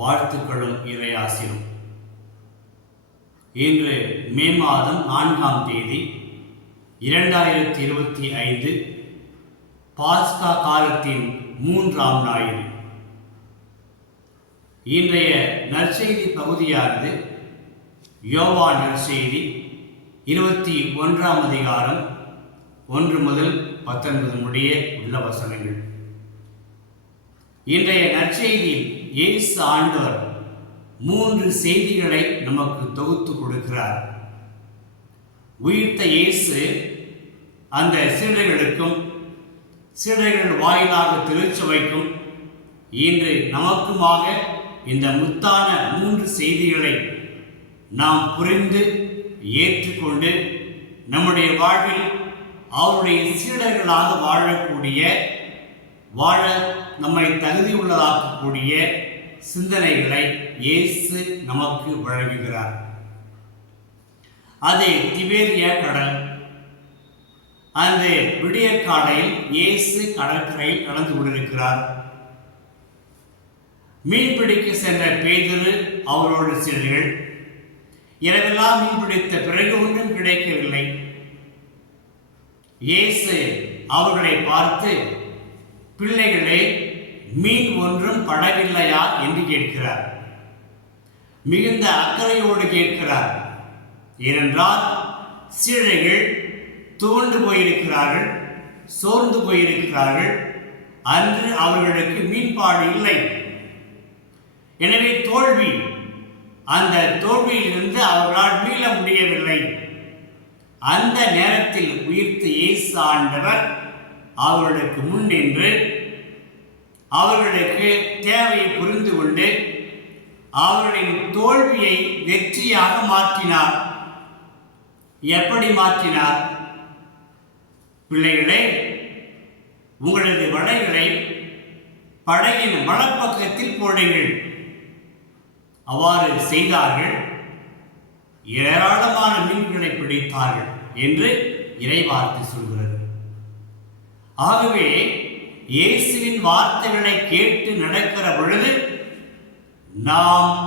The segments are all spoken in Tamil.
வாழ்த்துக்களும் இயேசுவின் வாழ்த்துக்களும் இறையாசிரும் இன்று மே மாதம் நான்காம் தேதி இரண்டாயிரத்தி இருபத்தி ஐந்து பாஸ்கா காலத்தின் மூன்றாம் ஞாயிறு. இன்றைய நற்செய்தி பகுதியானது யோவா நற்செய்தி இருபத்தி ஒன்றாம் அதிகாரம் ஒன்று முதல் பத்தொன்பது முடிய உள்ள வசனங்கள். இன்றைய நற்செய்தியில் இயேசு ஆண்டவர் மூன்று செய்திகளை நமக்கு தொகுத்து கொடுக்கிறார். உயிர்த்த இயேசு அந்த சீடர்களுக்கும் சீடர்கள் வாயிலாக திருச்சபைக்கும் இன்று நமக்குமாக இந்த முத்தான மூன்று செய்திகளை நாம் புரிந்து ஏற்றுக்கொண்டு நம்முடைய வாழ்வில் அவருடைய சீடர்களாக வாழக்கூடிய வாழ நம்மை தகுதியுள்ளதாக்கக்கூடிய சிந்தனைகளை இயேசு நமக்கு வழங்குகிறார். அது திபேரிய கடல். அந்த விடிய காலையில் இயேசு கடற்கரையில் நடந்து கொண்டிருக்கிறார். மீன்பிடிக்க சென்ற பேதுரு அவரோடு சிலர்கள் இரவெல்லாம் மீன் பிடித்த பிறகு ஒன்றும் கிடைக்கவில்லை. இயேசு அவர்களை பார்த்து பிள்ளைகளே மீன் ஒன்றும் படவில்லையா என்று கேட்கிறார். மிகுந்த அக்கறையோடு கேட்கிறார். ஏனென்றால் சீழைகள் துவண்டு போயிருக்கிறார்கள் சோர்ந்து போயிருக்கிறார்கள். அன்று அவர்களுக்கு மீன்பாடு இல்லை. எனவே தோல்வி அந்த தோல்வியிலிருந்து அவர்களால் மீள முடியவில்லை. அந்த நேரத்தில் உயிர்த்து இயேசு ஆண்டவர் அவர்களுக்கு முன் நின்று அவர்களுக்கு தேவையை புரிந்து கொண்டு அவர்களின் தோல்வியை வெற்றியாக மாற்றினார். எப்படி மாற்றினார்? பிள்ளைகளே உங்களது வலைகளை படையின் வலப்பக்கத்தில் போடுங்கள். அவ்வாறு செய்தார்கள். ஏராளமான மீன்களை பிடித்தார்கள் என்று இறைவார்த்தை சொல்கிறது. ஆகவே இயேசுவின் வார்த்தைகளை கேட்டு நடக்கிற பொழுது நாம்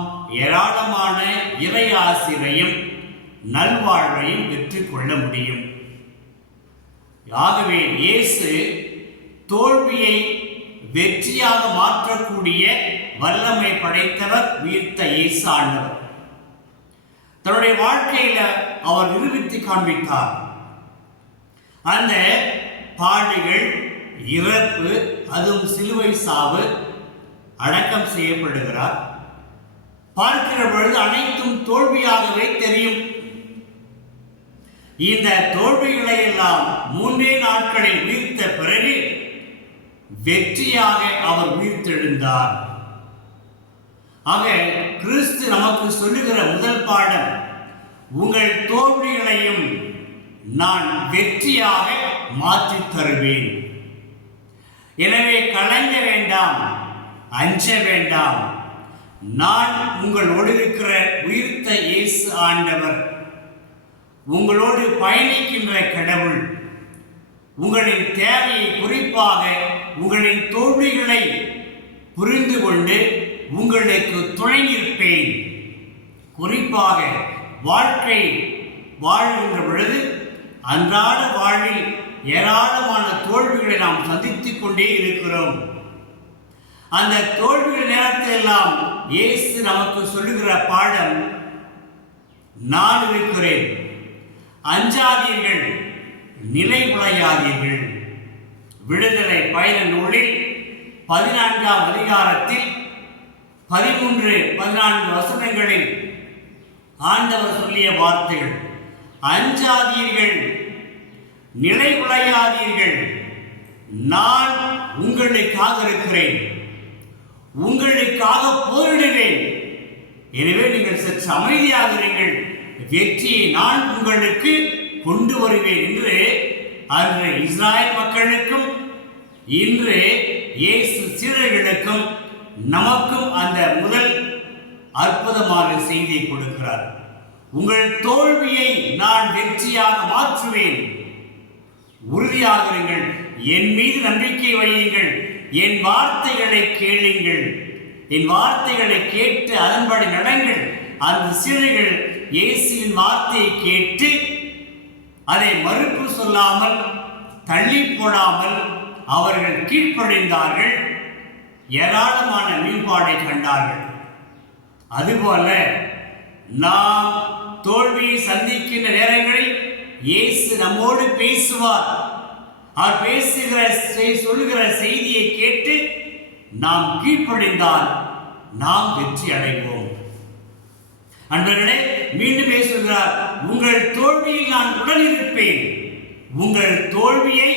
ஏராளமான இறையாசிரையும் நல்வாழ்வையும் பெற்றுக்கொள்ள முடியும். ஆகவே இயேசு தோல்வியை வெற்றியாக மாற்றக்கூடிய வல்லமை படைத்தவர் உயிர்த்த இயேசு ஆண்டவர். தன்னுடைய வாழ்க்கையில அவர் நிரூபித்து காண்பித்தார். அந்த பாடுகள் இறப்பு அதுவும் சிலுவை சாவு அடக்கம் செய்யப்படுகிறார். பார்க்கிற பொழுது அனைத்தும் தோல்வியாகவே தெரியும். இந்த தோல்விகளை எல்லாம் மூன்றே நாட்களில் உயிர்த்த பிறகு வெற்றியாக அவர் உயிர்த்தெழுந்தார் ஆக கிறிஸ்து நமக்கு சொல்லுகிற முதல் பாடம் உங்கள் தோல்விகளையும் நான் வெற்றியாக மாற்றித் தருவேன். எனவே கலங்க வேண்டாம் அஞ்ச வேண்டாம். நான் உங்களோடு இருக்கிற உயிர்த்த இயேசு ஆண்டவர். உங்களோடு பயணிக்கின்ற கடவுள். உங்களின் தேவையை குறிப்பாக உங்களின் தோல்விகளை புரிந்து கொண்டு உங்களுக்கு துணை நிற்பேன் குறிப்பாக வாழ்க்கை வாழ்கின்ற பொழுது அன்றாட வாழ்வில் ஏராளமான தோல்விகளை நாம் சந்தித்துக் கொண்டே இருக்கிறோம். அந்த தோல்விகள் நேரத்தில் எல்லாம் இயேசு நமக்கு சொல்லுகிற பாடம் நான் இருக்கிறேன். அஞ்சாதீர்கள் நிலை உழையாதீர்கள் விடுதலை பயண நூலில் பதினான்காம் அதிகாரத்தில் பதிமூன்று பதினான்கு வசனங்களில் ஆண்டவர் சொல்லிய வார்த்தைகள் அஞ்சாதீர்கள் நிலை உழையாதீர்கள் நான் உங்களுக்காக இருக்கிறேன். உங்களுக்காக போரிடுவேன். எனவே நீங்கள் சற்று அமைதியாக இருங்கள் வெற்றியை நான் உங்களுக்கு கொண்டு வருவேன் என்று அன்று இஸ்ராயல் மக்களுக்கும் இன்று இயேசு சீரர்களுக்கும் நமக்கும் அந்த முதல் அற்புதமான செய்தியை கொடுக்கிறார். உங்கள் தோல்வியை நான் வெற்றியாக மாற்றுவேன். உறுதியாகிறீர்கள் என் மீது நம்பிக்கை வையுங்கள். என் வார்த்தைகளை கேளுங்கள். என் வார்த்தைகளை கேட்டு அதன்படி நடங்கள். அந்த சிறுகள் இயேசுவின் வார்த்தையை கேட்டு அதை மறுப்பு சொல்லாமல் தள்ளி போடாமல் அவர்கள் கீழ்ப்படைந்தார்கள். ஏராளமான மேம்பாடை கண்டார்கள். அதுபோல நாம் தோல்வியை சந்திக்கின்ற நேரங்கள் இயேசு நம்மோடு பேசுவார். அவர் பேசுகிற சொல்லுகிற செய்தியை கேட்டு நாம் கீழ்ப்படைந்தால் நாம் வெற்றி அடைவோம். அன்பர்களே மீண்டும் பேசுகிறார் உங்கள் தோல்வியில் நான் உடன் இருப்பேன் உங்கள் தோல்வியை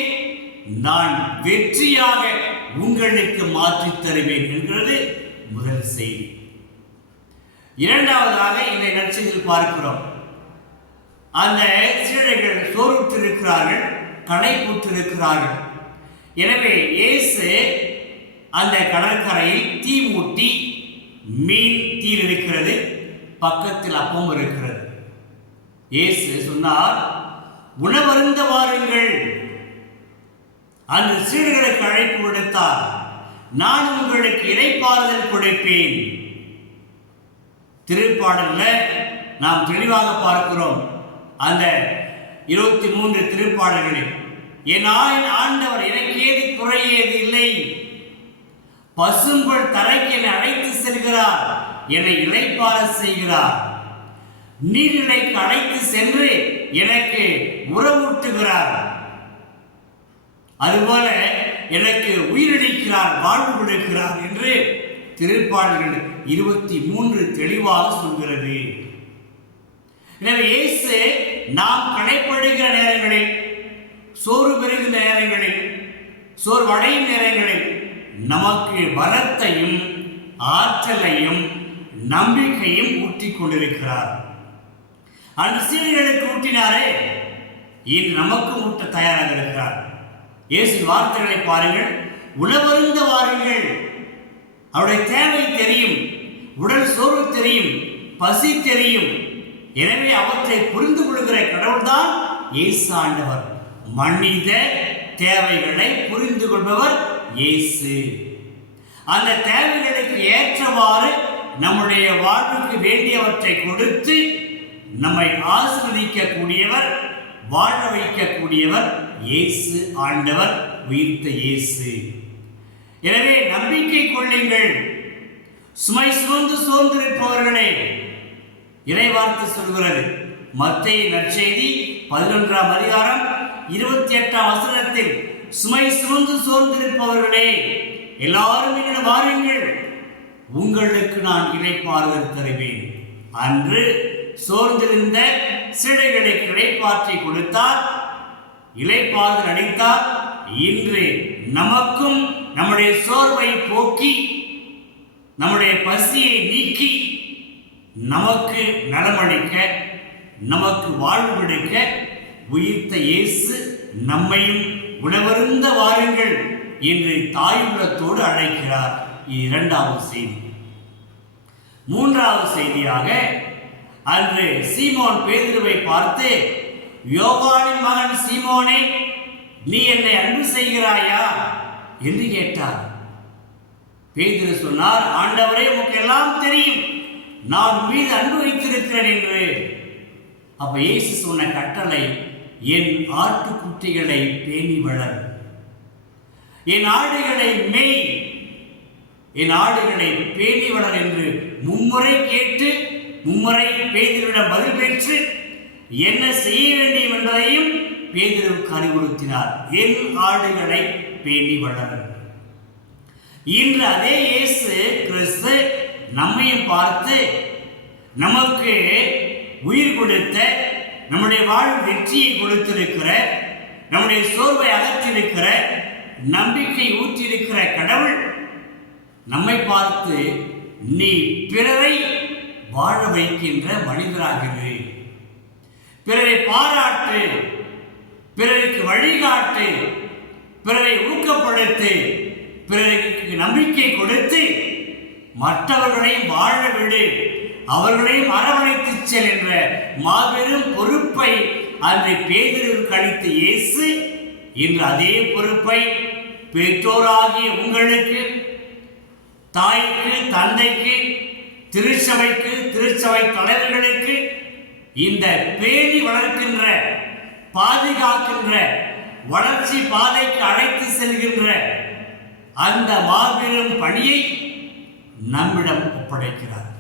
நான் வெற்றியாக உங்களுக்கு மாற்றித் தருவேன் என்கிறது முதல் செய்தி. இரண்டாவதாக இந்த நற்செய்தியில் பார்க்கிறோம். அந்த சீடர்கள் சோறுற்றிருக்கிறார்கள் களைப்புற்றிருக்கிறார்கள் எனவே இயேசு அந்த கடற்கரையில் தீ மூட்டி மீன் தீர் இருக்கிறது பக்கத்தில் அப்பம் இருக்கிறது. இயேசு சொன்னார் உணவருந்த வாருங்கள். அந்த சீடர்களுக்கு அழைப்பு விடுத்தார் நான் உங்களுக்கு இணைப்பாறுதல் கொடுப்பேன். திருப்பாடல்ல நாம் தெளிவாக பார்க்கிறோம் அந்த இருபத்தி மூன்று திருப்பாடல்களில் என் ஆயின் ஆண்டவர் எனக்கு ஏது குறையேது இல்லை. பசும்பல் தரைக்கு என்னை அழைத்து செல்கிறார். என்னை இழைப்பார செய்கிறார். நீர்நிலைக்கு அழைத்து சென்று எனக்கு உறவூட்டுகிறார். அதுபோல எனக்கு உயிரிழிக்கிறார் வாழ்வு கொடுக்கிறார் என்று திருப்பாடல்கள் இருபத்தி மூன்று தெளிவாக சொல்கிறது. எனவே இயேசு நாம் கடைப்படுகிற நேரங்களில் சோறு பெறுகிற நேரங்களில் சோர்வடையும் நேரங்களில் நமக்கு பலத்தையும் ஆற்றலையும் நம்பிக்கையும் ஊட்டிக் கொண்டிருக்கிறார். அந்த சீடர்களுக்கு ஊட்டினாரே இன்று நமக்கும் ஊட்ட தயாராக இருக்கிறார் இயேசு வார்த்தைகளை பாருங்கள் உணவருந்த வாருங்கள். அவருடைய தேவை தெரியும் உடல் சோர்வு தெரியும் பசி தெரியும். எனவே அவற்றை புரிந்து கொள்கிற கடவுள்தான் இயேசு ஆண்டவர். மனித தேவைகளை புரிந்து கொள்பவர் இயேசு. அந்த தேவைகளுக்கு ஏற்றவாறு நம்முடைய வாழ்வுக்கு வேண்டியவற்றை கொடுத்து நம்மை ஆசிர்வதிக்கக்கூடியவர் வாழ வைக்கக்கூடியவர் இயேசு ஆண்டவர் உயிர்த்த இயேசு. எனவே நம்பிக்கை கொள்ளுங்கள். சுமை சுமந்து சோர்ந்திருப்பவர்களே இறைவார்த்தை சொல்கிறது. மத்திய நற்செய்தி பதினொன்றாம் அதிகாரம் இருபத்தி எட்டாம் வசனத்தில் சுமை சுமந்து சோர்ந்திருப்பவர்களே எல்லாரும் என்னிடம் வாருங்கள். உங்களுக்கு நான் இளைப்பாறுதல் தருவேன். அன்று சோர்ந்திருந்த சிடைகளை கிடைப்பாற்றி கொடுத்தார். இளைப்பாறுதல் அடைத்தார் இன்று நமக்கும் நம்முடைய சோர்வை போக்கி நம்முடைய பசியை நீக்கி நமக்கு நலமளிக்க நமக்கு வாழ்வு கொடுக்க உயிர்த்த இயேசு நம்மையும் உணவருந்த வாருங்கள் என்று தாயுள்ளத்தோடு அழைக்கிறார் இரண்டாவது செய்தி. மூன்றாவது செய்தியாக அன்று சீமோன் பேதுருவை பார்த்து யோவானின் மகன் சீமோனே நீ என்னை அன்பு செய்கிறாயா? என்று கேட்டார். பேதுரு சொன்னார் ஆண்டவரே உமக்கு எல்லாம் தெரியும். நான் மீது அன்பு வைத்திருக்கிறேன் என்று. அப்ப இயேசு சொன்ன கட்டளை என் ஆட்டுக்குட்டிகளை பேணி வளர். என் ஆடுகளை மெய். என் ஆடுகளை பேணி வளர் என்று மும்முறை கேட்டு மும்முறை பேதிரிடம் பதில் பெற்று என்ன செய்ய வேண்டும் என்பதையும் பேதிருக்கு அறிவுறுத்தினார். என் ஆடுகளை பேணி வளர். இன்று அதே இயேசு கிறிஸ்து நம்மையும் பார்த்து நமக்கு உயிர் கொடுத்த நம்முடைய வாழ்வு வெற்றியை கொடுத்திருக்கிற நம்முடைய சோர்வை அகற்றிருக்கிற நம்பிக்கை ஊற்றியிருக்கிற கடவுள் நம்மை பார்த்து நீ பிறரை வாழ வைக்கின்ற மனிதராகிறது. பிறரை பாராட்டு பிறருக்கு வழிகாட்டு பிறரை ஊக்கப்படுத்து பிறருக்கு நம்பிக்கை கொடுத்து மற்றவர்களையும் வாழ விடு. அவர்களையும் அரவணைத்து செல் என்ற மாபெரும் பொறுப்பை அன்றை பேதிருக்கு அளித்த இயேசு இன்று அதே பொறுப்பை பெற்றோராகிய உங்களுக்கு தாய்க்கு தந்தைக்கு திருச்சபைக்கு திருச்சபை தலைவர்களுக்கு இந்த பேணி வளர்க்கின்ற பாதுகாக்கின்ற வளர்ச்சி பாதைக்கு அழைத்து செல்கின்ற அந்த மாபெரும் பணியை நம்மிடம் ஒப்படைக்கிறார்.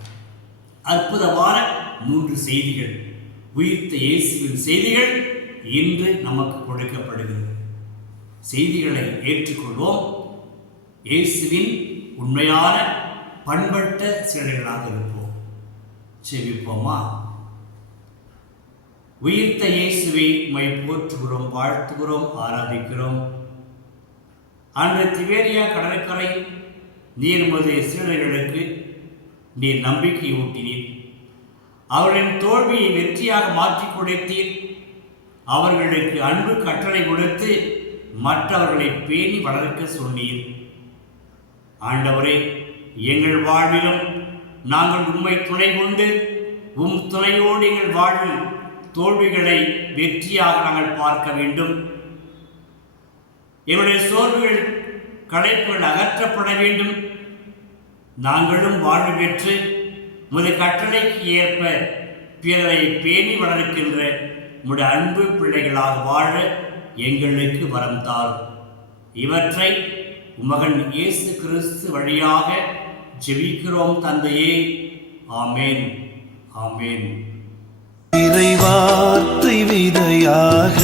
அற்புதமான மூன்று செய்திகள். உயிர்த்த இயேசுவின் செய்திகள் இன்று நமக்கு கொடுக்கப்படுகிறது. செய்திகளை ஏற்றுக்கொள்வோம். இயேசுவின் உண்மையான பண்பட்ட சிலைகளாக இருப்போம். செவிப்போமா உயிர்த்த இயேசுவை உண்மை போற்றுகிறோம் வாழ்த்துகிறோம் ஆராதிக்கிறோம். அன்று திவேரியா கடற்கரை நீர் மது சீடர்களுக்கு நீர் நம்பிக்கை ஊட்டினீர். அவர்களின் தோல்வியை வெற்றியாக மாற்றிக் கொடுத்தீர். அவர்களுக்கு அன்பு கட்டளை கொடுத்து மற்றவர்களை பேணி வளர்க்க சொன்னீர். ஆண்டவரே எங்கள் வாழ்விலும் நாங்கள் உண்மை துணை கொண்டு உம் துணையோடு எங்கள் வாழ்வில் தோல்விகளை வெற்றியாக நாங்கள் பார்க்க வேண்டும். எங்களுடைய சோர்வுகள் களைப்புகள் அகற்றப்பட வேண்டும். நாங்களும் வாழ்வு பெற்று முத கட்டளைக்கு ஏற்ப பிறரை பேணி வளர்க்கின்ற உம்முடைய அன்பு பிள்ளைகளாக வாழ எங்களுக்கு வரம் தார் இவற்றை உமகன் இயேசு கிறிஸ்து வழியாக ஜெபிக்கிறோம் தந்தையே. ஆமேன். ஆமேன். இறைவார்த்தை விதையாக